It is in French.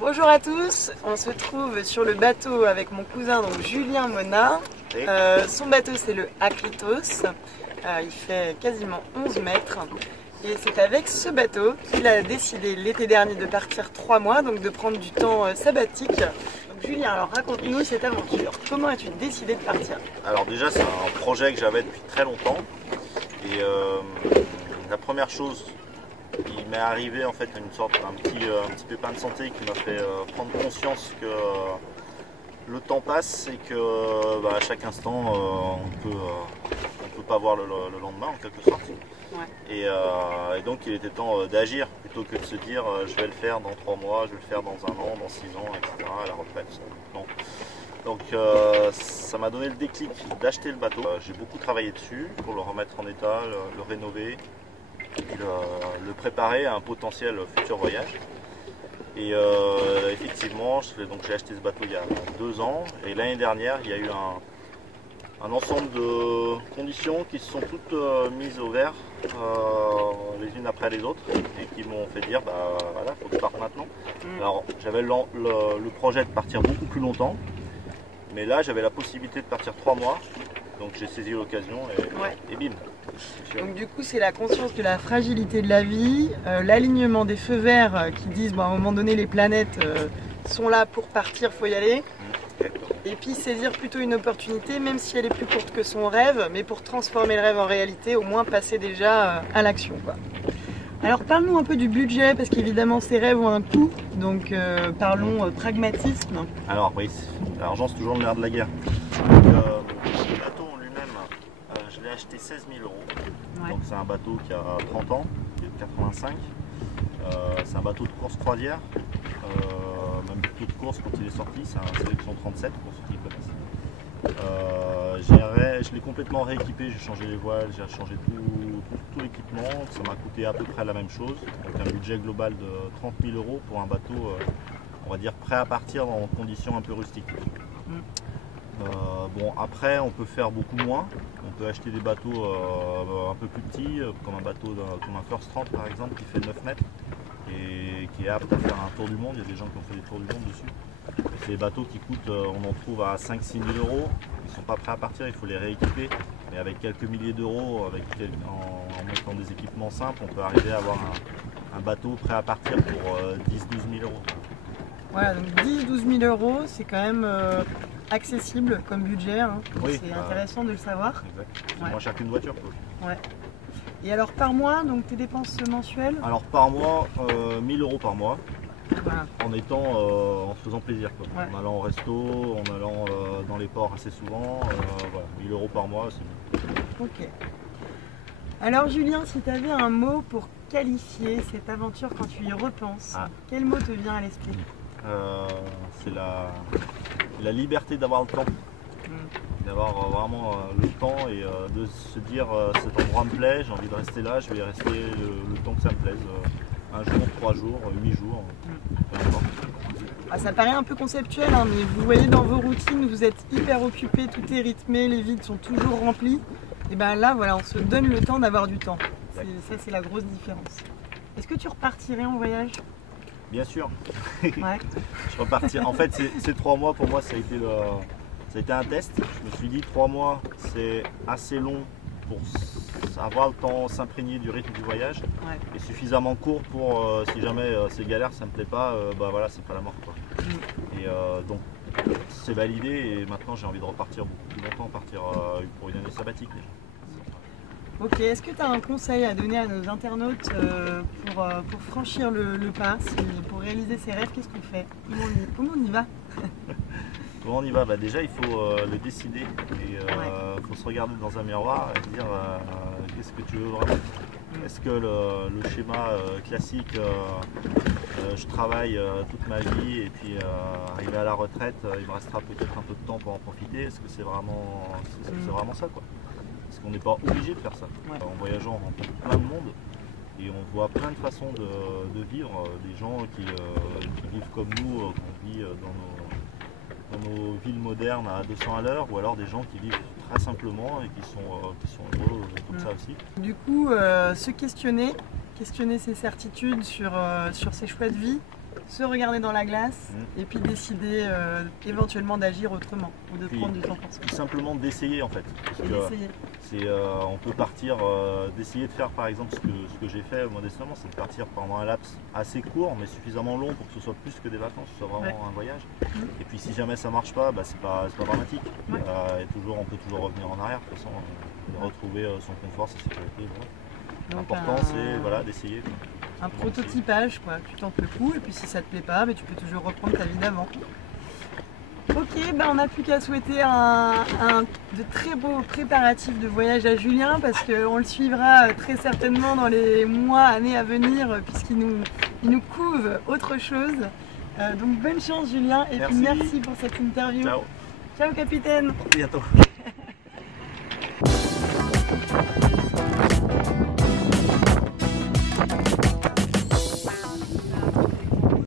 Bonjour à tous, on se trouve sur le bateau avec mon cousin donc Julien Monnat. Son bateau c'est le Akritos, il fait quasiment 11 mètres et c'est avec ce bateau qu'il a décidé l'été dernier de partir 3 mois, donc de prendre du temps sabbatique. Donc Julien, alors raconte-nous cette aventure, comment as-tu décidé de partir? Alors déjà c'est un projet que j'avais depuis très longtemps et la première chose, il m'est arrivé en fait un petit pépin de santé qui m'a fait prendre conscience que le temps passe et que à chaque instant on peut pas voir le lendemain en quelque sorte. Ouais. Et donc il était temps d'agir plutôt que de se dire je vais le faire dans 3 mois, je vais le faire dans 1 an, dans 6 ans, etc. à la retraite. Donc ça m'a donné le déclic d'acheter le bateau. J'ai beaucoup travaillé dessus pour le remettre en état, le rénover. Le préparer à un potentiel futur voyage. Et effectivement, j'ai acheté ce bateau il y a 2 ans et l'année dernière il y a eu un ensemble de conditions qui se sont toutes mises au vert les unes après les autres et qui m'ont fait dire voilà, faut que je parte maintenant. Alors j'avais le projet de partir beaucoup plus longtemps, mais là j'avais la possibilité de partir 3 mois, donc j'ai saisi l'occasion et bim. Donc du coup c'est la conscience de la fragilité de la vie, l'alignement des feux verts qui disent à un moment donné les planètes sont là pour partir, faut y aller. Et puis saisir plutôt une opportunité, même si elle est plus courte que son rêve, mais pour transformer le rêve en réalité, au moins passer déjà à l'action. Alors parle-nous un peu du budget, parce qu'évidemment ces rêves ont un coût, donc parlons pragmatisme. Alors oui, l'argent c'est toujours le nerf de la guerre. Le bateau en lui-même, je l'ai acheté 16 000 €. Ouais. Donc c'est un bateau qui a 30 ans, qui est de 85. C'est un bateau de course croisière, même plutôt de course quand il est sorti, c'est un sélection 37 pour ceux qui connaissent. Je l'ai complètement rééquipé, j'ai changé les voiles, j'ai changé tout l'équipement, ça m'a coûté à peu près la même chose, avec un budget global de 30 000 € pour un bateau, on va dire prêt à partir dans conditions un peu rustiques. Bon, après on peut faire beaucoup moins, on peut acheter des bateaux un peu plus petits, comme un First 30 par exemple qui fait 9 mètres et qui est apte à faire un tour du monde. Il y a des gens qui ont fait des tours du monde dessus. C'est des bateaux qui coûtent, on en trouve à 5 000 – 6 000 €, ils ne sont pas prêts à partir, il faut les rééquiper, mais avec quelques milliers d'euros, en mettant des équipements simples, on peut arriver à avoir un bateau prêt à partir pour 10 – 12 000 €. Voilà, donc 10 – 12 000 € c'est quand même accessible comme budget, hein. Oui, c'est intéressant de le savoir. Exact. C'est moins cher qu'une voiture. Ouais. Et alors par mois, donc tes dépenses mensuelles? Alors par mois, 1 000 € par mois, voilà. En se faisant plaisir, ouais. En allant au resto, en allant dans les ports assez souvent, voilà, 1 000 € par mois, c'est bon. Ok. Alors Julien, si tu avais un mot pour qualifier cette aventure quand tu y repenses, quel mot te vient à l'esprit? C'est la liberté d'avoir le temps, d'avoir vraiment le temps et de se dire cet endroit me plaît, j'ai envie de rester là, je vais y rester le temps que ça me plaise, 1 jour, 3 jours, 8 jours, peu importe. Ça paraît un peu conceptuel, hein, mais vous voyez dans vos routines, vous êtes hyper occupés, tout est rythmé, les vides sont toujours remplis. Et bien là, voilà, on se donne le temps d'avoir du temps. Ça, c'est la grosse différence. Est-ce que tu repartirais en voyage? Bien sûr. Ouais. Je repartirai. En fait, ces 3 mois pour moi, ça a été un test. Je me suis dit 3 mois, c'est assez long pour avoir le temps, s'imprégner du rythme du voyage, et suffisamment court pour si jamais c'est galère, ça me plaît pas, voilà, c'est pas la mort, quoi. Et donc c'est validé et maintenant j'ai envie de repartir beaucoup plus longtemps, partir pour une année sabbatique déjà. Ok, est-ce que tu as un conseil à donner à nos internautes pour franchir le pas, pour réaliser ses rêves? Qu'est-ce qu'on fait? Comment on y va? Comment on y va? Déjà il faut le décider et il faut se regarder dans un miroir et se dire qu'est-ce que tu veux vraiment. Est-ce que le schéma classique, je travaille toute ma vie et puis arrivé à la retraite, il me restera peut-être un peu de temps pour en profiter, est-ce que c'est vraiment ça, quoi? Parce qu'on n'est pas obligé de faire ça. En voyageant, on rencontre plein de monde et on voit plein de façons de vivre. Des gens qui vivent comme nous, qu'on vit dans nos villes modernes à 200 à l'heure, ou alors des gens qui vivent très simplement et qui sont heureux comme ça aussi. Du coup, se questionner ses certitudes sur ses choix de vie, se regarder dans la glace et puis décider éventuellement d'agir autrement ou de prendre du temps pour soi. Tout simplement d'essayer en fait. Parce que on peut partir, d'essayer de faire par exemple ce que j'ai fait modestement, c'est de partir pendant un laps assez court mais suffisamment long pour que ce soit plus que des vacances, que ce soit vraiment un voyage. Et puis si jamais ça marche pas, c'est pas dramatique. On peut toujours revenir en arrière de toute façon, et retrouver son confort, sa sécurité. L'important c'est d'essayer. Un prototypage, quoi. Tu tentes le coup et puis si ça te plaît pas, tu peux toujours reprendre ta vie d'avant. Ok, on n'a plus qu'à souhaiter de très beaux préparatifs de voyage à Julien parce qu'on le suivra très certainement dans les mois, années à venir puisqu'il nous couve autre chose. Donc bonne chance Julien et puis merci pour cette interview. Ciao. Ciao capitaine. À bientôt.